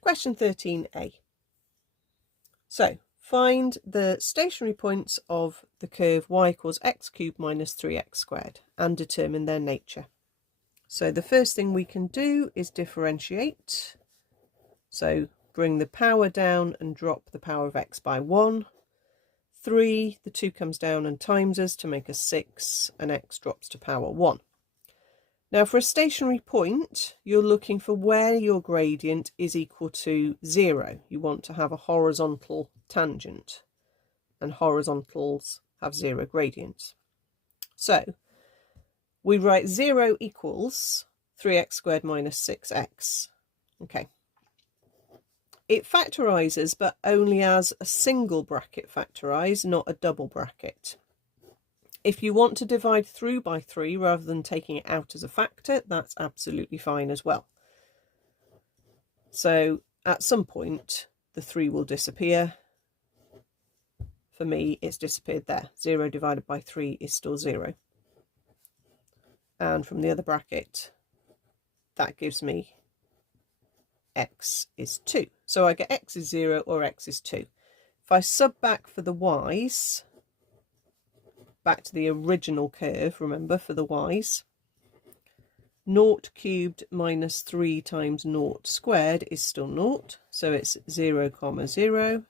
Question 13a. So find the stationary points of the curve y equals x cubed minus 3x squared and determine their nature. So the first thing we can do is differentiate. So bring the power down and drop the power of x by 1. 3, the 2 comes down and times us to make a 6, and x drops to power 1. Now for a stationary point, you're looking for where your gradient is equal to 0. You want to have a horizontal tangent, and horizontals have 0 gradients. So we write 0 equals 3x squared minus 6x. Okay. It factorises, but only as a single bracket factorise, not a double bracket. If you want to divide through by 3 rather than taking it out as a factor, that's absolutely fine as well. So at some point, the 3 will disappear. For me, it's disappeared there. 0 divided by 3 is still 0. And from the other bracket, that gives me x is 2. So I get x is 0 or x is 2. If I sub back for the y's, back to the original curve, remember, for the y's, 0 cubed minus 3 times 0 squared is still 0. So it's 0, 0.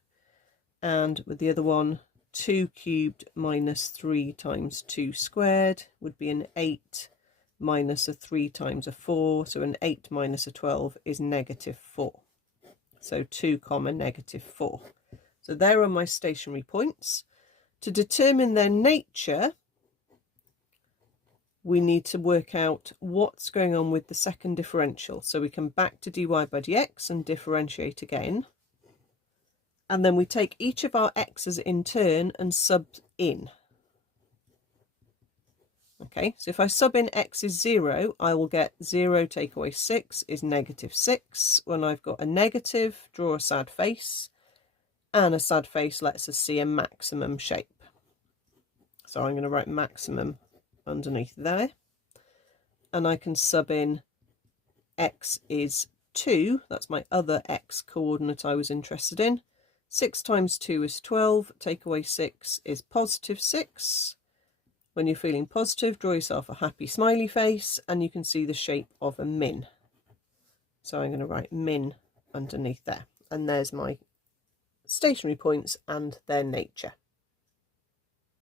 And with the other one, 2 cubed minus 3 times 2 squared would be an 8 minus a 3 times a 4. So an 8 minus a 12 is negative 4. So 2, negative 4. So there are my stationary points. To determine their nature, we need to work out what's going on with the second differential. So we come back to dy by dx and differentiate again. And then we take each of our x's in turn and sub in. Okay, so if I sub in x is 0, I will get 0 take away 6 is negative 6. When I've got a negative, draw a sad face. And a sad face lets us see a maximum shape. So I'm going to write maximum underneath there. And I can sub in x is 2. That's my other x coordinate I was interested in. 6 times 2 is 12. Take away 6 is positive 6. When you're feeling positive, draw yourself a happy smiley face and you can see the shape of a min. So I'm going to write min underneath there. And there's my stationary points and their nature.